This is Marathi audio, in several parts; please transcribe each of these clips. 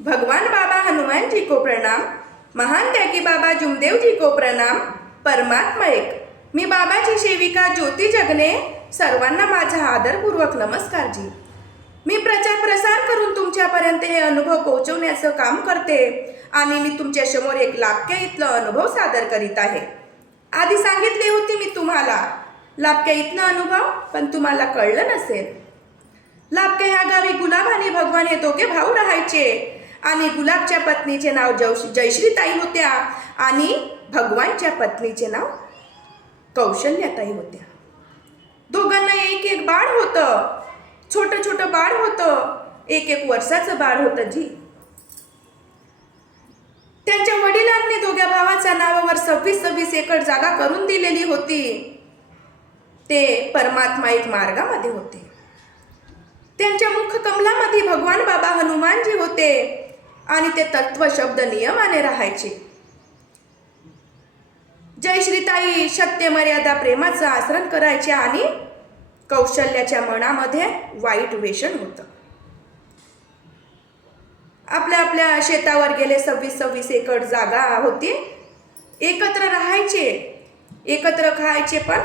भगवान बाबा हनुमान जी को प्रणाम। महान त्यागी बाबा जुमदेव जी को प्रणाम। परमात्मा एक। मी बाबाची सेविका ज्योती जगने। सर्वांना माझा आदरपूर्वक नमस्कार जी। मी प्रचार प्रसार करून तुमच्यापर्यंत हे अनुभव पोहोचवण्याचं काम करते आणि मी तुमच्या समोर एक लाभक्या इथलं अनुभव सादर करीत आहे। आधी सांगितले होते मी तुम्हाला लाभक्या इथलं अनुभव, पण तुम्हाला कळलं नसेल। लाभक्या ह्या गावी गुलाब आणि भगवान हे दोघे भाऊ राहायचे आणि गुलाबच्या पत्नीचे नाव जयश्रीताई होत्या आणि भगवानच्या पत्नीचे नाव कौशल्याताई होत्या। दोघांना एक एक बाळ होतं, छोटं छोटं बाळ होतं, एक एक वर्षाचं बाळ होतं जी। त्यांच्या वडिलांनी दोघ्या भावाच्या नावावर 26 एकर जागा करून दिलेली होती। ते परमात्मा एक मार्गामध्ये होते। त्यांच्या मुख कमलामध्ये भगवान बाबा हनुमानजी होते आणि ते तत्व शब्द नियमाने राहायचे। जयश्रीताई सत्य मर्यादा प्रेमाचं आचरण करायच्या आणि कौशल्याच्या मनामध्ये वाईट व्यसन होतं। आपल्या आपल्या शेतावर गेले 26 एकर जागा होती। एकत्र राहायचे, एकत्र खायचे, पण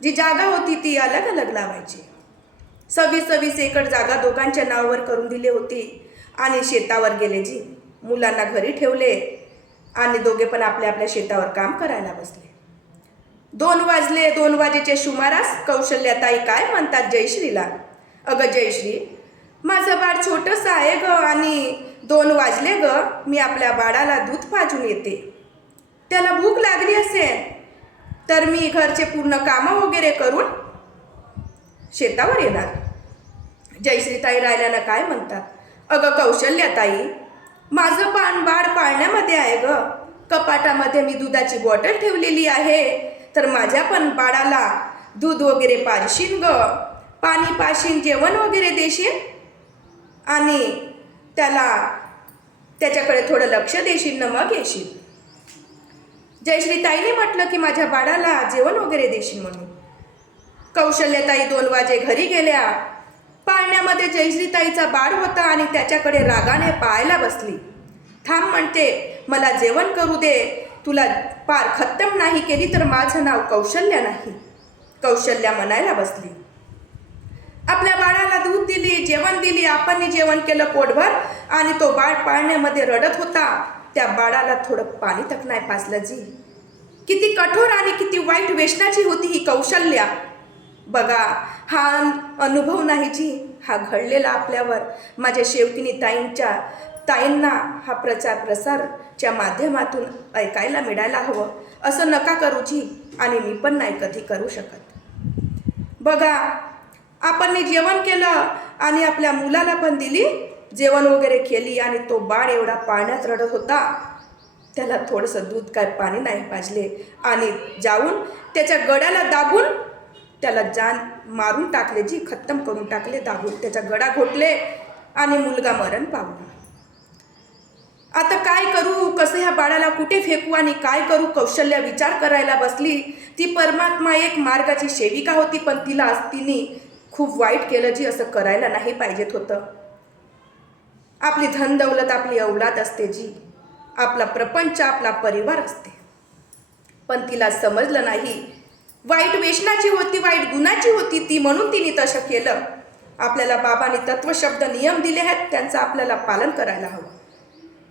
जी जागा होती ती अलग अलग लावायची। 26 एकर जागा दोघांच्या नावावर करून दिली होती आणि शेतावर गेले जी। मुलांना घरी ठेवले आणि दोघे पण आपल्या आपल्या शेतावर काम करायला बसले। 2 वाजले। 2 वाजेच्या सुमारास कौशल्याताई काय म्हणतात जयश्रीला, अगं जयश्री, माझं बाळ छोटंसं आहे ग आणि 2 वाजले ग, मी आपल्या बाळाला दूध पाजून येते। त्याला भूक लागली असेल तर मी घरचे पूर्ण कामं वगैरे करून शेतावर येणार। जयश्रीताई राहिल्यानं काय म्हणतात, अगं कौशल्याताई, माझं बाळ पाळण्यामध्ये आहे ग, कपाटामध्ये मी दुधाची बॉटल ठेवलेली आहे, तर माझ्या पण बाळाला दूध वगैरे पाजशील ग, पाणी पाशील, जेवण वगैरे देशील आणि त्याच्याकडे थोडं लक्ष देशील ना, मग येशील। जयश्रीताईने म्हटलं की माझ्या बाळाला जेवण वगैरे देशील म्हणून। कौशल्याताई 2 वाजे घरी गेल्या। पाळण्यामध्ये जयश्रीताईचा बाळ होता आणि त्याच्याकडे रागाने पाहायला बसली। थांब म्हणते, मला जेवण करू दे, तुला पार खत्म नाही केली तर माझं नाव कौशल्या नाही। कौशल्या म्हणायला बसली। आपल्या बाळाला दूध दिली, जेवण दिली, आपण जेवण केलं पोटभर आणि तो बाळ पाळण्यामध्ये रडत होता। त्या बाळाला थोडं पाणी तक नाही पाजलं जी। किती कठोर आणि किती वाईट व्यसनाची होती ही कौशल्या। बघा, हा अनुभव नाही जी, हा घडलेला आपल्यावर माझ्या शेवकिनी ताईंना हा प्रचार प्रसारच्या माध्यमातून ऐकायला मिळायला हवं। असं नका करू जी, आणि मी पण नाही कधी करू शकत। बघा, आपण जेवण केलं आणि आपल्या मुलाला पण दिली, जेवण वगैरे केली आणि तो बाळ एवढा पाळण्यात रडत होता, त्याला थोडंसं दूध काय पाणी नाही पाजले आणि जाऊन त्याच्या गळ्याला दाबून त्याला जान मारून टाकले जी, खत्म करून टाकले, दाबून त्याचा गळा घोटले आणि मुलगा मरण पावला। आता काय करू, कसं ह्या बाळाला कुठे फेकू आणि काय करू, कौशल्या विचार करायला बसली। ती परमात्मा एक मार्गाची सेविका होती, पण तिने खूप वाईट केलं जी, असं करायला नाही पाहिजेत होतं। आपली धन दौलत आपली औलाद असते जी, आपला प्रपंच आपला परिवार असते, पण तिला समजलं नाही। वाईट व्यसनाची होती, वाईट गुणाची होती ती, म्हणून तिने तसं केलं। आपल्याला बाबांनी तत्वशब्द नियम दिले आहेत, त्यांचं आपल्याला पालन करायला हवं।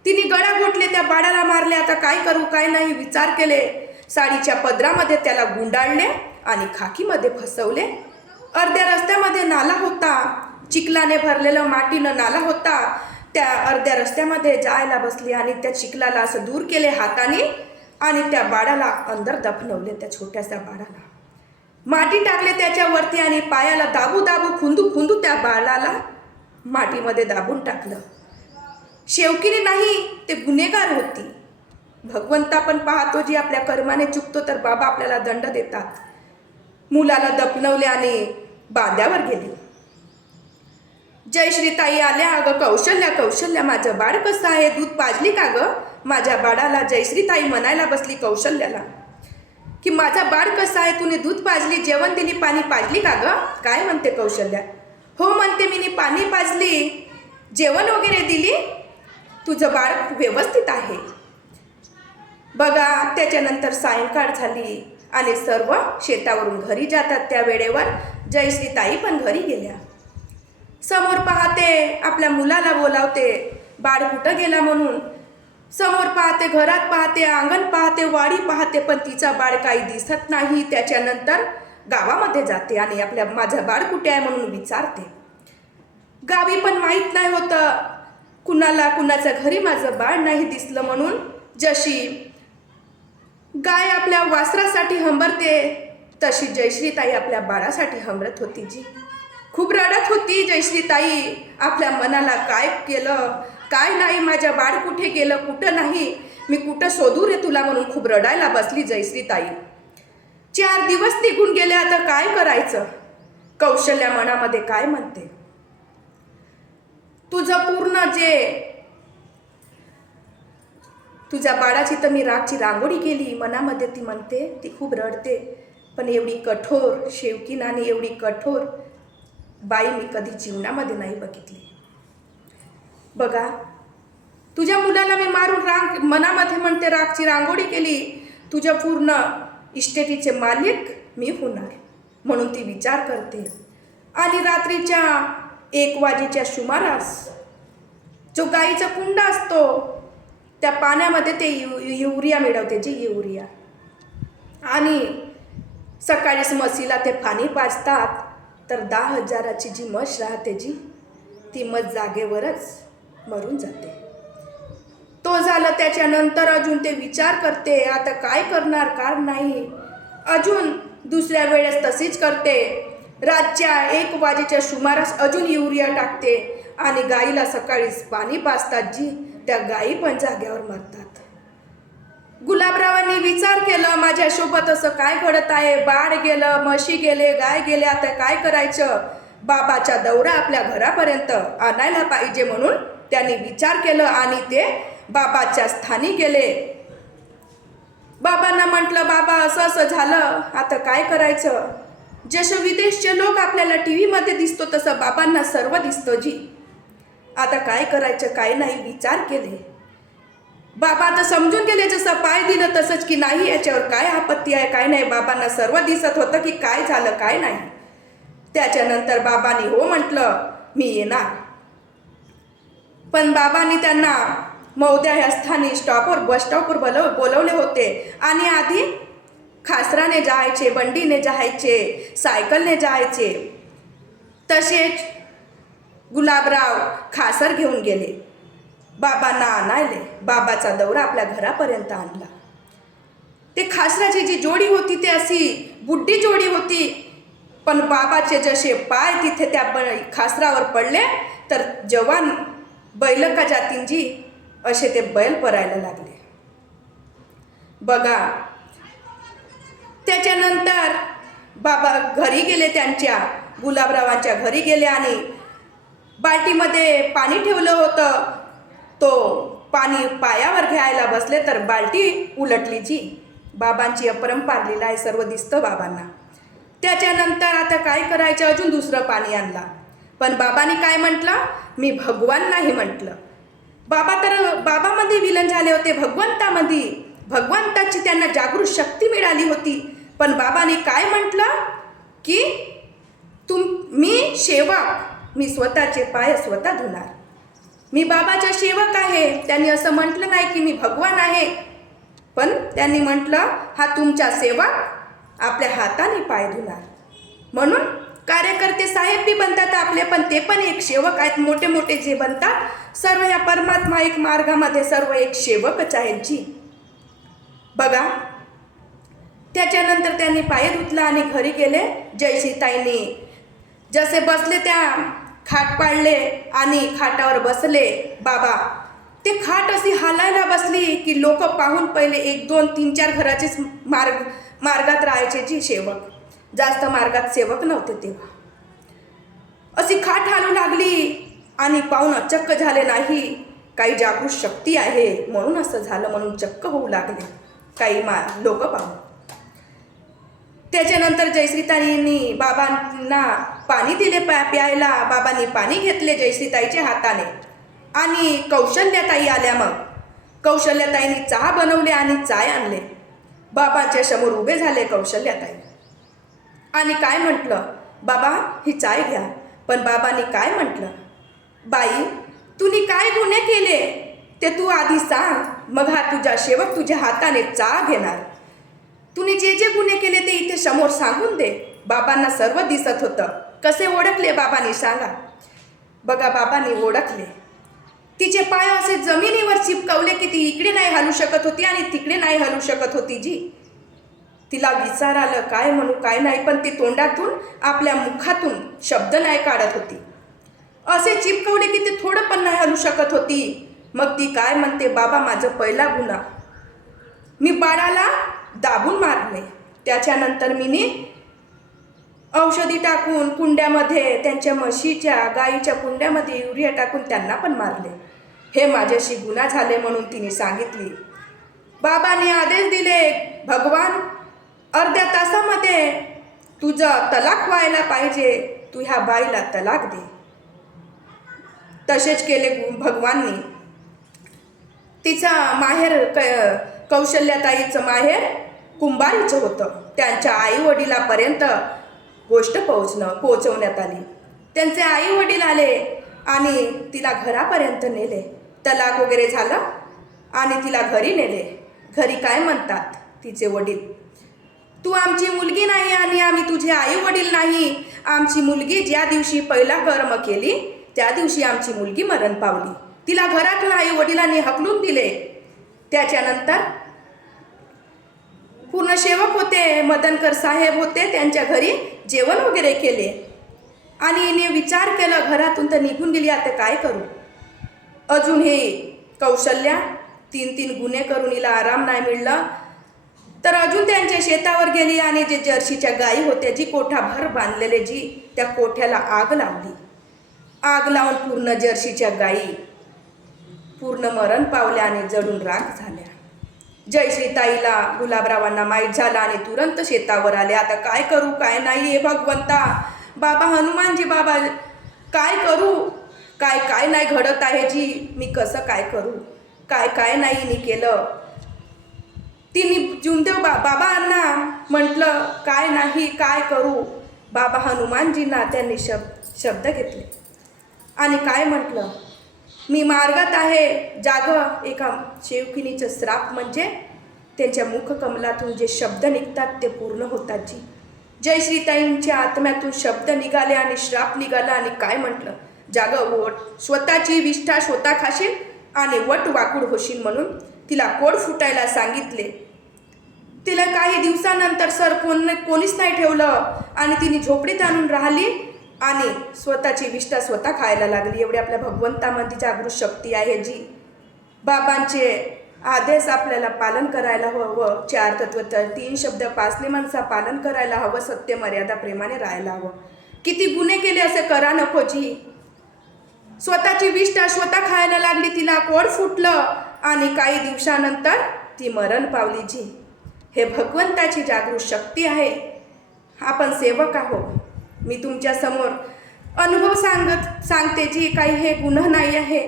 तिने गळा घोटले, त्या बाळाला मारले। आता काय करू काय नाही विचार केले। साडीच्या पदरामध्ये त्याला गुंडाळले आणि खाकीमध्ये फसवले। अर्ध्या रस्त्यामध्ये नाला होता, चिखलाने भरलेलं मातीनं नाला होता। त्या अर्ध्या रस्त्यामध्ये जायला बसली आणि त्या चिखलाला असं दूर केले हाताने आणि त्या बाळाला अंदर दफनवले। त्या छोट्याशा बाळाला माती टाकले त्याच्यावरती आणि पायाला दाबू दाबू खुंदू त्या बाळाला मातीमध्ये दाबून टाकलं। शेवकीने नाही, ते गुन्हेगार होती। भगवंता पण पाहतो जी, आपल्या कर्माने चुकतो तर बाबा आपल्याला दंड देतात। मुलाला दफनवले आणि बांध्यावर गेले। जयश्रीताई आल्या, अगं कौशल्या, माझं बाळ कसं आहे, दूध पाजली का ग माझ्या बाळाला? जयश्रीताई म्हणायला बसली कौशल्याला की माझा बाळ कसं आहे, तुने दूध पाजली, जेवण दिली, पाणी पाजली का ग? काय म्हणते कौशल्या? हो म्हणते, मी पाणी पाजली, जेवण वगैरे दिली तुझं बाळ व्यवस्थित आहे. बघा, त्याच्यानंतर सायंकाळ झाली आणि सर्व शेतावरून घरी जातात. त्या वेळेवर जयश्रीताई पण घरी गेल्या. समोर पाहते, आपल्या मुलाला बोलावते, बाळ कुठं गेला म्हणून. समोर पाहते, घरात पाहते, अंगण पाहते, वाडी पाहते, पण तिचा बाळ काही दिसत नाही. त्याच्यानंतर गावामध्ये जाते आणि माझं बाळ कुठे आहे म्हणून विचारते. गावी पण माहीत नाही होतं कुणाच्या घरी माझं बाळ नाही दिसलं म्हणून. जशी गाय आपल्या वासरासाठी हंबरते तशी जयश्रीताई आपल्या बाळासाठी हंबरत होती जी. खूप रडत होती जयश्रीताई. आपल्या मनाला काय केलं, काय नाही, माझ्या बाळ कुठे गेलं, कुठं नाही, मी कुठं शोधू रे तुला म्हणून खूप रडायला बसली जयश्रीताई. 4 दिवस निघून गेले, आता काय करायचं. कौशल्या मनामध्ये काय म्हणते, तुझ्या बाळाची तर मी रागची रांगोळी केली मनामध्ये ती म्हणते. ती खूप रडते. पण एवढी कठोर शेवकीन आणि एवढी कठोर बाई मी कधी जीवनामध्ये नाही बघितली. बघा, तुझ्या मुलाला मी मारून मनामध्ये म्हणते रागची रांगोळी केली, तुझ्या पूर्ण इस्टेटीचे मालिक मी होणार म्हणून ती विचार करते. आणि रात्रीच्या 1 वाजेच्या सुमारास जो गाईचा कुंडा असतो त्या पाण्यामध्ये ते युरिया मिळवते जी युरिया. आणि सकाळीच म्हशीला ते पाणी पाजतात तर 10,000ची जी म्हस राहते जी, ती म्हस जागेवरच मरून जाते. तो झालं. त्याच्यानंतर अजून ते विचार करते आता काय करणार काय नाही. अजून दुसऱ्या वेळेस तशीच करते. रातच्या 1 वाजेच्या सुमारास अजून युरिया टाकते आणि गाईला सकाळीच पाणी पाजतात जी, त्या गायी पण जाग्यावर मरतात. गुलाबरावांनी विचार केलं, माझ्यासोबत असं काय घडत आहे, बाळ गेलं, म्हशी गेले, गाय गेले, आता काय करायचं. बाबाचा दौरा आपल्या घरापर्यंत आणायला पाहिजे म्हणून त्यांनी विचार केलं आणि ते बाबाच्या स्थानी गेले. बाबांना म्हटलं, बाबा असं असं झालं, आता काय करायचं. जसं विदेशचे लोक आपल्याला टीव्हीमध्ये दिसतो तसं बाबांना सर्व दिसतं जी. आता काय करायचं काय नाही विचार केले. बाबा आता समजून गेले, जसं पाय दिलं तसंच की नाही याच्यावर काय आपत्ती आहे काय नाही. बाबांना सर्व दिसत होतं की काय झालं काय नाही. त्याच्यानंतर बाबांनी हो म्हटलं, मी येणार. पण बाबांनी त्यांना मौद्या ह्या स्थानी बस स्टॉपवर बोलवले होते. आणि आधी खासराने जायचे, बंडीने जायचे, सायकलने जायचे. तसेच गुलाबराव खासर घेऊन गेले बाबांना आणायले. बाबाचा दौरा आपल्या घरापर्यंत आणला. ते खासराची जी जोडी होती ती अशी बुड्डी जोडी होती. पण बाबाचे जसे पाय तिथे त्या खासरावर पडले तर जवान बैल का जातीन जी असे ते बैल परायला लागले. बघा, त्याच्यानंतर बाबा घरी गेले, त्यांच्या गुलाबरावांच्या घरी गेले आणि बाल्टीमध्ये पाणी ठेवलं होतं. तो पाणी पायावर घ्यायला बसले तर बाल्टी उलटली जी. बाबांची अपरंपार लीला आहे, सर्व दिसतं बाबांना. त्याच्यानंतर आता काय करायचं, अजून दुसरं पाणी आणला. पण बाबांनी काय म्हटलं, मी भगवान नाही म्हटलं. बाबामध्ये विलीन झाले होते, भगवंताची त्यांना जागृत शक्ती मिळाली होती. पण बाबांनी काय म्हटलं की मी सेवक, मी स्वतःचे पाय स्वतः धुणार, मी बाबाचा सेवक आहे. त्यांनी असं म्हटलं नाही की मी भगवान आहे, पण त्यांनी म्हटलं हा तुमचा सेवक आपल्या हाताने पाय धुणार. म्हणून कार्यकर्ते साहेब बी बनतात आपले, पण ते पण एक सेवक आहेत. मोठे मोठे जे बनतात सर्व या परमात्मा एक मार्गामध्ये सर्व एक सेवकच आहेत जी. बघा, त्याच्यानंतर त्यांनी पाय धुतला आणि घरी गेले. जयश्रीताईंनी जसे बसले त्या खाट पाडले आणि खाटावर बसले बाबा. ते खाट अशी हालायला बसली की लोक पाहून पहिले 1, 2, 3, 4 घराचेच मार्गात राहायचे जी सेवक. जास्त मार्गात सेवक नव्हते तेव्हा. अशी खाट हालू लागली आणि पाहून चक्क झाले, नाही काही जागृत शक्ती आहे म्हणून असं झालं म्हणून चक्क होऊ लागले काही लोक पाहून. त्याच्यानंतर जयश्रीताईंनी बाबांना पाणी दिले प्यायला. बाबांनी पाणी घेतले जयश्रीताईच्या हाताने आणि कौशल्याताई आल्या. मग कौशल्याताईंनी चहा बनवले आणि चाय आणले. बाबांच्या समोर उभे झाले कौशल्याताई आणि काय म्हटलं, बाबा ही चाय घ्या. पण बाबांनी काय म्हटलं, बाई तुम्ही काय गुन्हे केले ते तू आधी सांग, मग हा तुझा सेवक तुझ्या हाताने चहा घेणार. तुम्ही जे जे गुन्हे केले ते इथे समोर सांगून दे. बाबांना सर्व दिसत होतं. कसे ओळखले बाबांनी सांगा. बघा बाबांनी ओळखले. तिचे पाय असे जमिनीवर चिपकवले की ती इकडे नाही हलू शकत होती आणि तिकडे नाही हलू शकत होती. जी तिला विचार आलं काय म्हणू काय नाही, पण ती तोंडातून आपल्या मुखातून शब्द नाही काढत होती. असे चिपकवले की ते थोडं पण नाही हलू शकत होती. मग ती काय म्हणते, बाबा माझं पहिला गुन्हा, मी बाळाला दाबून मारले. त्याच्यानंतर मी औषधी टाकून कुंड्यामध्ये, त्यांच्या म्हशीच्या गाईच्या कुंड्यामध्ये युरिया टाकून त्यांना पण मारले. हे माझ्याशी गुन्हा झाले म्हणून तिने सांगितली. बाबांनी आदेश दिले, भगवान अर्ध्या तासामध्ये तुझं तलाक व्हायला पाहिजे, तू ह्या बाईला तलाक दे. तसेच केले भगवाननी. तिचा माहेर कौशल्याताईचं माहेर कुंभारीचं होतं. त्यांच्या आई वडिलापर्यंत गोष्ट पोहोचवण्यात आली. त्यांचे आई वडील आले आणि तिला घरापर्यंत नेले. तलाक वगैरे झालं आणि तिला घरी नेले. घरी काय म्हणतात तिचे वडील, तू आमची मुलगी नाही आणि आम्ही तुझे आई वडील नाही. आमची मुलगी ज्या दिवशी पहिला कर्म केली त्या दिवशी आमची मुलगी मरण पावली. तिला घरातून आई वडिलांनी हकलून दिले. त्याच्यानंतर पूर्ण सेवक होते, मदनकर साहेब होते, त्यांच्या घरी जेवण वगैरे केले आणि हिने विचार केला, घरातून तर निघून गेली, आता काय करू. अजून हे कौशल्या 3 गुन्हे करून हिला आराम नाही मिळला. तर अजून त्यांच्या शेतावर गेली आणि जे जर्सीच्या गायी होत्या, जी कोठाभर बांधलेले, जी त्या कोठ्याला आग लावली. आग लावून पूर्ण जर्सीच्या गायी पूर्ण मरण पावल्या आणि जळून राख झाल्या. जयश्रीताईला गुलाबरावांना माहीत झाला आणि तुरंत शेतावर आले. आता काय करू काय नाही, हे भगवंता, बाबा हनुमानजी, बाबा काय करू, काय काय नाही घडत आहे जी, मी कसं काय करू, काय काय नाही नी केलं. तिने जुमदेव बाबांना म्हटलं काय नाही काय करू. बाबा हनुमानजींना त्यांनी शब्द घेतले आणि काय म्हटलं, मी मार्गात आहे, जाग. एका शेवकिनीचं श्राप म्हणजे त्यांच्या मुखकमलातून जे शब्द निघतात ते पूर्ण होतात. जी जयश्रीताईंच्या आत्म्यातून शब्द निघाले आणि श्राप निघाला आणि काय म्हटलं, जाग वट, स्वतःची विष्ठा स्वतः खाशील आणि वट वाकूड होशील म्हणून तिला कोड फुटायला सांगितले. तिला काही दिवसानंतर कोणीच नाही ठेवलं आणि तिने झोपडीत आणून राहिली आणि स्वतःची विष्ठा स्वतः खायला लागली. एवढी आपल्या भगवंतामध्ये जागृत शक्ती आहे. जी बाबांचे आदेश आपल्याला पालन करायला हवं. 4 तत्व 3 शब्द 5 नियमांचं पालन करायला हवं. सत्य मर्यादा प्रेमाने राहायला हवं. किती गुन्हे केले असे करा नको. जी स्वतःची विष्ठा स्वतः खायला लागली, तिला कोड फुटलं आणि काही दिवसानंतर ती मरण पावली. जी हे भगवंताची जागृत शक्ती आहे. आपण सेवक आहोत. मी तुमच्या समोर अनुभव सांगते. जी काही हे गुन्हा नाही आहे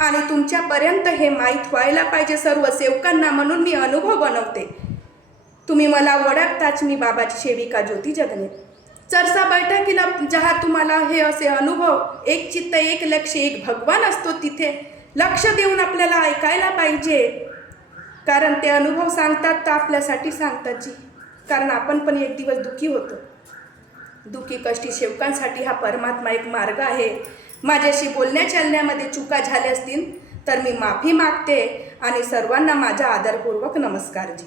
आणि तुमच्यापर्यंत हे माहीत व्हायला पाहिजे सर्व सेवकांना, म्हणून मी अनुभव बनवते. तुम्ही मला ओळखताच, मी बाबाची सेविका ज्योती जगने. चर्चा बैठकीला जहा तुम्हाला हे असे अनुभव, एक चित्त एक लक्ष एक भगवान असतो, तिथे लक्ष देऊन आपल्याला ऐकायला पाहिजे. कारण ते अनुभव सांगतात तर आपल्यासाठी सांगतात. जी कारण आपण पण एक दिवस दुःखी होतो. दुःखी कष्टी सेवकांसाठी हा परमात्मा एक मार्ग आहे. माझ्याशी बोलण्या चालण्यामध्ये चुका झाल्या असतील तर मी माफी मागते आणि सर्वांना माझा आदरपूर्वक नमस्कार जी.